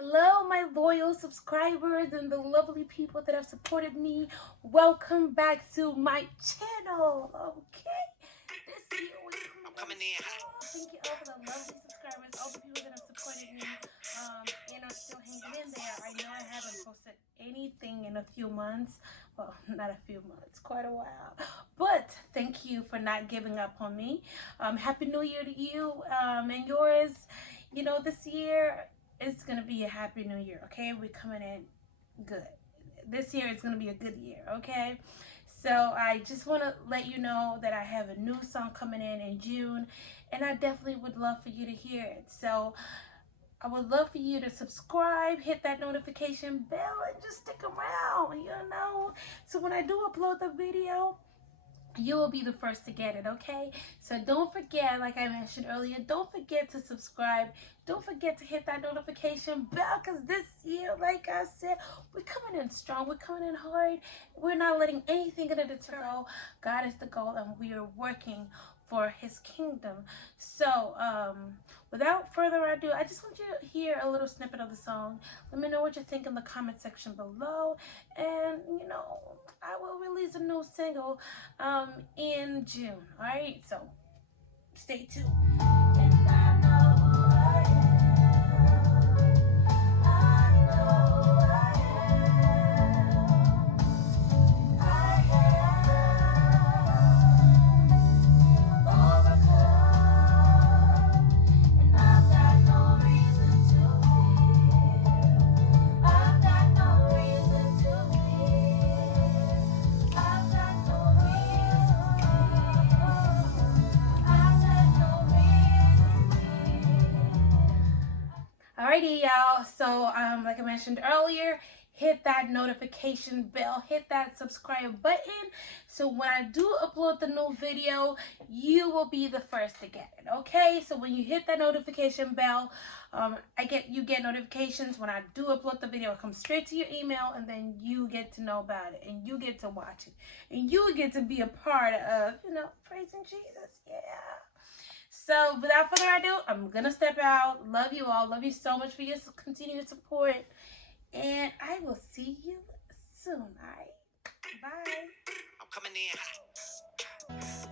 Hello, my loyal subscribers and the lovely people that have supported me. Welcome back to my channel. Okay, this year we're coming in. Thank you all for the lovely subscribers, all the people that have supported me, and are still hanging in there. I know I haven't posted anything in a few months. Well, not a few months, quite a while. But thank you for not giving up on me. Happy New Year to you and yours. You know, this year it's gonna be a happy new year. Okay, we're coming in good. This year is gonna be a good year. Okay, so I just want to let you know that I have a new song coming in June, and I definitely would love for you to hear it. So I would love for you to subscribe, hit that notification bell, and just stick around, you know. So when I do upload the video, you will be the first to get it. Okay, so don't forget, like I mentioned earlier, don't forget to subscribe, don't forget to hit that notification bell, because this year, like I said, we're coming in strong, we're coming in hard, we're not letting anything get deter. God is the goal, and we are working for his kingdom. So without further ado, I just want you to hear a little snippet of the song. Let me know what you think in the comment section below, and you know, I will release a new single in June. All right, so stay tuned. And I know who I am. I know who I am. Overcome, and I've got no reason to fear. I've got no reason to fear. I've got no Alrighty, y'all. So, like I mentioned earlier, hit that notification bell, hit that subscribe button. So when I do upload the new video, you will be the first to get it. Okay? So when you hit that notification bell, you get notifications when I do upload the video. It comes straight to your email, and then you get to know about it, and you get to watch it, and you get to be a part of, praising Jesus. Yeah. So without further ado, I'm going to step out. Love you all. Love you so much for your continued support. And I will see you soon. All right? Bye. I'm coming in.